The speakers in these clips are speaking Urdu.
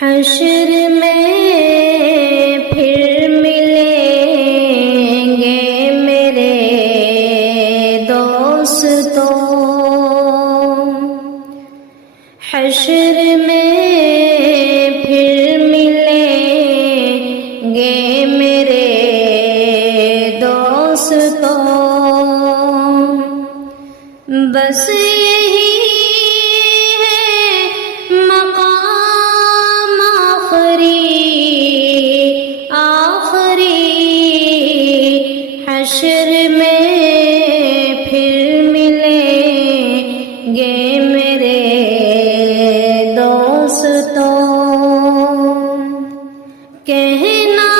حشر میں پھر ملیں گے میرے دوستوں، حشر میں پھر ملیں گے میرے دوستوں، بس یہی ہے مقام آخری، حشر میں پھر ملیں گے میرے دوستوں، کہنا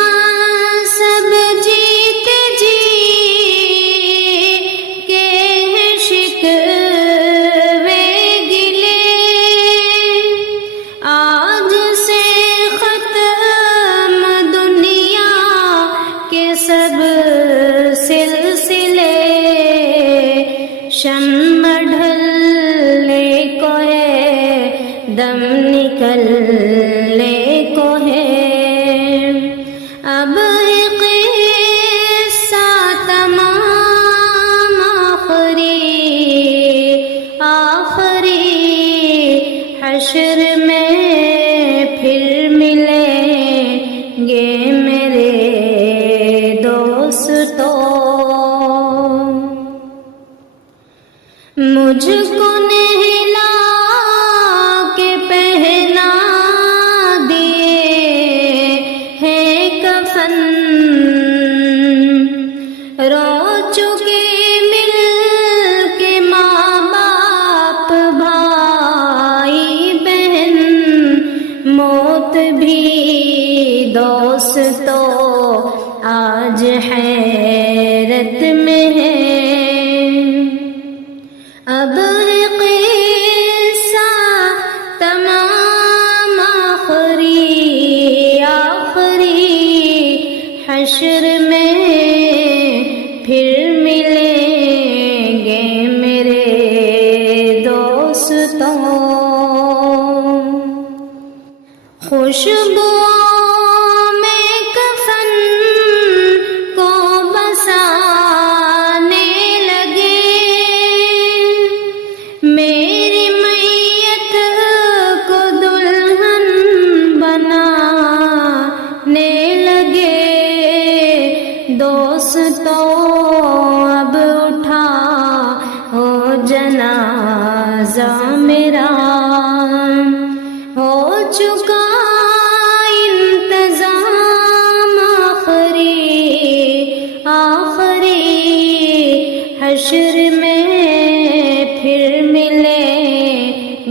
سب جیت جی کے ہیں شکوے گلے، آج سے ختم دنیا کے سب سلسلے، شمع ڈھلنے کو ہے دم نکلنے کو ہے، اب قصہ تمام آخری، حشر میں پھر ملیں گے میرے دوستوں، مجھ کو نہلا کے پہنا دیے ہیں کفن، رو چکے مل کے ماں باپ بھائی بہن، موت بھی دوستوں آج حیرت میں ہے، اب قصہ تمام آخری، حشر میں پھر ملیں گے میرے دوستوں، خوشبو میں کفن کو بسانے لگے، میری میت کو دلہن بنانے لگے، دوستوں اب اٹھا ہو جنازہ میرا، ہو چکا انتظام آخری، حشر میں پھر ملیں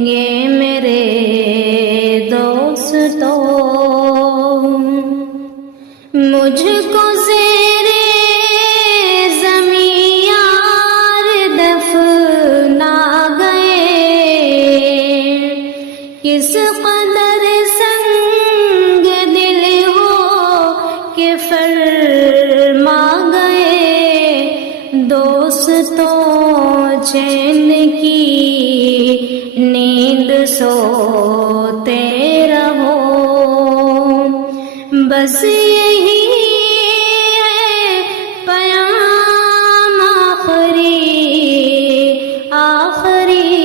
گے میرے دوستوں، مجھ کو زیر زمین یار دفنا گئے، کس قدر سنگ دل ہو کہ فرما گئے، دوستوں چین کی نیند سوتے رہو، بس یہی ہے پیام آخری،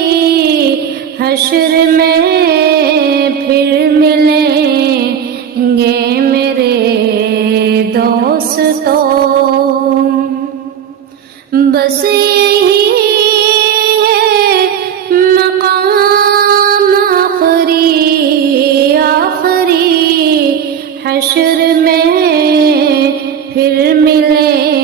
حشر میں پھر ملیں گے میرے دوستوں، بس یہی ہے مقام آخری، حشر میں پھر ملیں